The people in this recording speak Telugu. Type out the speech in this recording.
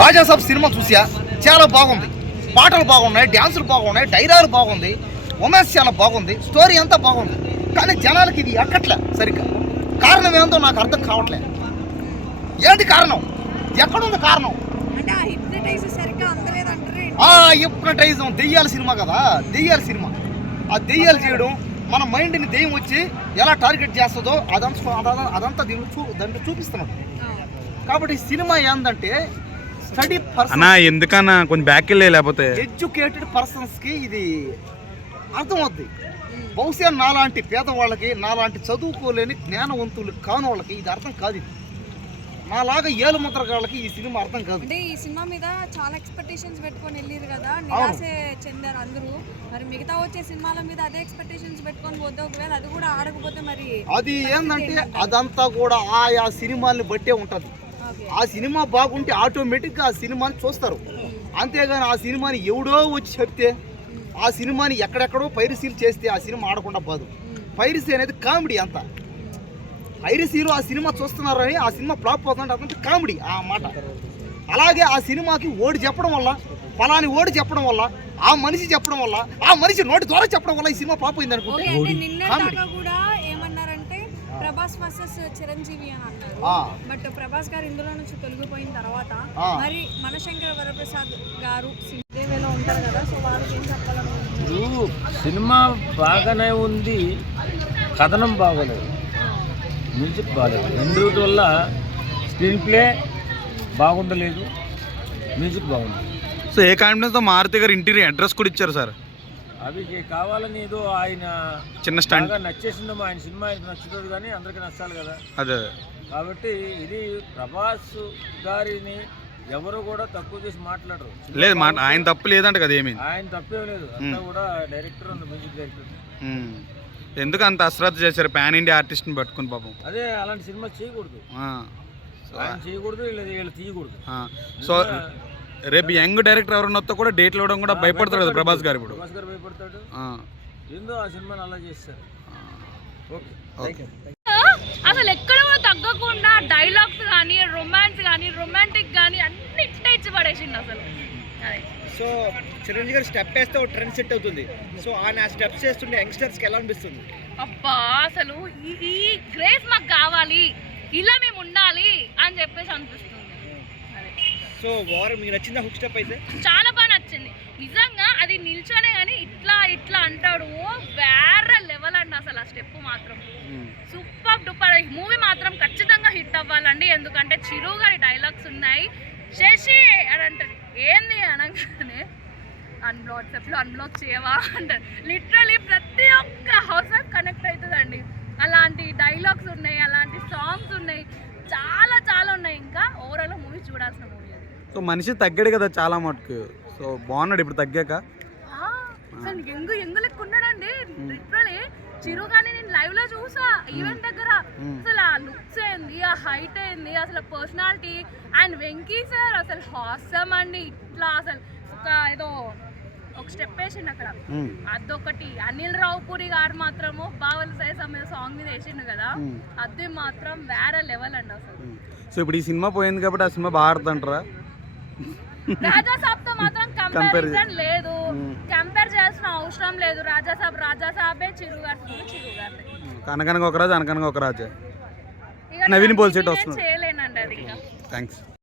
రాజాసాబ్ సినిమా చూసా, చాలా బాగుంది. పాటలు బాగున్నాయి, డ్యాన్సులు బాగున్నాయి, డైలాగ్ బాగుంది, రొమాన్స్ చాలా బాగుంది, స్టోరీ అంతా బాగుంది. కానీ జనాలకి ఇది ఎక్కట్లే సరిగ్గా. కారణం ఏందో నాకు అర్థం కావట్లే. ఏంటి కారణం? ఎక్కడుంది కారణం? హిప్నటైజం దెయ్యాల సినిమా కదా, దెయ్యాల సినిమా. ఆ దెయ్యాలు చేయడం, మన మైండ్ని దెయ్యం వచ్చి ఎలా టార్గెట్ చేస్తుందో అదంతా దాంట్లో చూపిస్తున్నాడు. కాబట్టి సినిమా ఏంటంటే స్టడీ పర్సన్, ఎందుకన్నా కొంచెం బ్యాక్ వెళ్ళే, లేకపోతే ఎడ్యుకేటెడ్ పర్సన్స్కి ఇది అర్థమవుద్ది. బహుశా నాలాంటి పేదవాళ్ళకి, నాలాంటి చదువుకోలేని జ్ఞానవంతులు కాని వాళ్ళకి ఇది అర్థం కాదు. ఇది నాలాగా ఏలు ముద్రగాళ్ళకి ఈ సినిమా అర్థం కాదు. అంటే ఈ సినిమా మీద చాలా ఎక్స్పెక్టేషన్స్ పెట్టుకొని వెళ్ళారు కదా, నిరాశ చెందారు అందరూ. మరి మిగతా వచ్చే సినిమాల మీద అదే ఎక్స్పెక్టేషన్స్ పెట్టుకొని పోతే ఒకవేళ అది కూడా ఆడకపోతే మరి అది ఏంటంటే అదంతా కూడా ఆయా సినిమాల్ని బట్టే ఉంటుంది. ఆ సినిమా బాగుంటే ఆటోమేటిక్గా ఆ సినిమాని చూస్తారు. అంతేగాని ఆ సినిమాని ఎవడో వచ్చి చెప్తే, ఆ సినిమాని ఎక్కడెక్కడో పైరసీలు చేస్తే ఆ సినిమా ఆడకుండా పోదు. పైరసీ అనేది కామెడీ. అంతా పైరసీలు ఆ సినిమా చూస్తున్నారని ఆ సినిమా ఫ్లాప్ అవుతుంటే అదంతా కామెడీ ఆ మాట. అలాగే ఆ సినిమాకి ఓడి చెప్పడం వల్ల, ఫలాని ఓడి చెప్పడం వల్ల, ఆ మనిషి చెప్పడం వల్ల, ఆ మనిషి నోటి ద్వారా చెప్పడం వల్ల ఈ సినిమా ఫ్లాప్ అయింది అనుకుంటే కూడా ఏమన్నారంటే ప్రభాస్ వర్సెస్ చిరంజీవి అని అన్నారు. బట్ ప్రభాస్ గారు ఇందులో నుంచి తొలగిపోయిన తర్వాత మరి మనశంకర వరప్రసాద్ గారు సినిమాలో ఉంటారు కదా, సో వారికి ఏం చెప్పాలనుకుంటున్నారు? సినిమా బాగానే ఉంది, కథనం బాగోలేదు, మ్యూజిక్ బాగలేదు. రెండింటి వల్ల స్క్రీన్ ప్లే బాగుండలేదు, మ్యూజిక్ బాగుంది. సో ఏ కాన్ఫిడెన్స్తో మారుతి గారు ఇంటీరియర్ అడ్రస్ కూడా ఇచ్చారు సార్? అవి కావాలని ఏదో ఆయన చిన్న స్టాండ్ నచ్చేసిందో, ఆయన సినిమా ఆయనకు నచ్చుతుంది కానీ అందరికీ నచ్చాలి కదా. అదే కాబట్టి ఇది ప్రభాస్ గారిని ఎవరు కూడా తక్కువ చేసి మాట్లాడరు. లేదు, ఆయన తప్పు లేదంట కదా, ఏమి ఆయన తప్పేం లేదు. అంతా కూడా డైరెక్టర్ ఉంది, మ్యూజిక్ డైరెక్టర్. ఎందుకు అంత అశ్రద్ధ చేశారు పాన్ ఇండియా ఆర్టిస్ట్ని పట్టుకుని పాపం? అదే అలాంటి సినిమా చేయకూడదు, ఆయన చేయకూడదు, వీళ్ళు తీయకూడదు. సో రేపు యంగ్ డైరెక్టర్ ఎవరైనా వస్తే కూడా డేట్లు ఇవ్వడం కూడా భయపడతాడు కదా ప్రభాస్ గారు. ఇప్పుడు ప్రభాస్ గారు భయపడతాడు, ఏందో ఆ సినిమాని అలా చేస్తారు. అసలు ఎక్కడ కూడా తగ్గకుండా డైలాగ్స్ కానీ, రొమాన్స్ కానీ, రొమాంటిక్ కానీ అన్ని ఇట్లా ఇచ్చి పడేసిండు అసలు. సో చిరంజీవి గారు స్టెప్ వేస్తే ఒక ట్రెండ్ సెట్ అవుతుంది. సో ఆయన స్టెప్స్ చేస్తుంటే యంగ్స్టర్స్కి ఎలా అనిపిస్తుంది? అబ్బా అసలు ఈ గ్రేస్ మాకు కావాలి, ఇలా మేము ఉండాలి అని చెప్పేసి అనిపిస్తుంది. సో వారు మీకు నచ్చిందా హుక్ స్టెప్ అయితే? చాలా బాగా నచ్చింది నిజంగా. అది నిల్చొనే కానీ ఇట్లా ఇట్లా అంటాడు, వేరే లెవెల్ అండి అసలు. ఆ స్టెప్ మాత్రం సూపర్ డూపర్. మూవీ మాత్రం ఖచ్చితంగా హిట్ అవ్వాలండి, ఎందుకంటే చిరు గారి డైలాగ్స్ ఉన్నాయి. శశి అని అంటారు, ఏంది అనగానే వాట్సాప్లో అన్బ్లాక్ చేయవా అంటారు. లిటరలీ ప్రతి ఒక్క హౌస్ వైఫ్ కనెక్ట్ అవుతుందండి. అలాంటి డైలాగ్స్ ఉన్నాయి, అలాంటి సాంగ్స్ ఉన్నాయి, చాలా చాలా ఉన్నాయి. ఇంకా ఓవరాల్ మూవీ చూడాల్సిన మూవీ అది. సో మనిషి తగ్గాడు కదా చాలా మటుకు, సో బాగున్నాడు ఇప్పుడు తగ్గాక. అసలు ఎంగు లెక్క ఉన్నాడండి లిటరలీ. చిరు కానీ నేను లైవ్ లో చూసా ఈవెంట్ దగ్గర. అసలు ఆ లుక్స్ ఏంది, ఆ హైట్ ఏంది, అసలు పర్సనాలిటీ. అండ్ వెంకీ సార్ అసలు హాస్యం అండి. ఇట్లా అసలు ఏదో ఒక స్టెప్ వేసిండు అక్కడ, అదొకటి. అనిల్ రావుపూరి గారు మాత్రము బావల సైజ్ మీద సాంగ్ మీద వేసిండు కదా, అది మాత్రం వేరే లెవెల్ అండి అసలు. సో ఇప్పుడు ఈ సినిమా పోయింది కాబట్టి ఆ సినిమా బాగా ఆడుతుంటారా? రాజాసాబ్ తో మాత్రం కంపారిజన్ లేదు, కంపేర్ చేయాల్సిన అవసరం లేదు. రాజాసాబే, చిరు గారు. అనకనగా ఒక రాజు, అనకనగా ఒక రాజు. నవీన్ పోల్సేట్ వస్తుంది. చేయలేనండి అది. థ్యాంక్స్.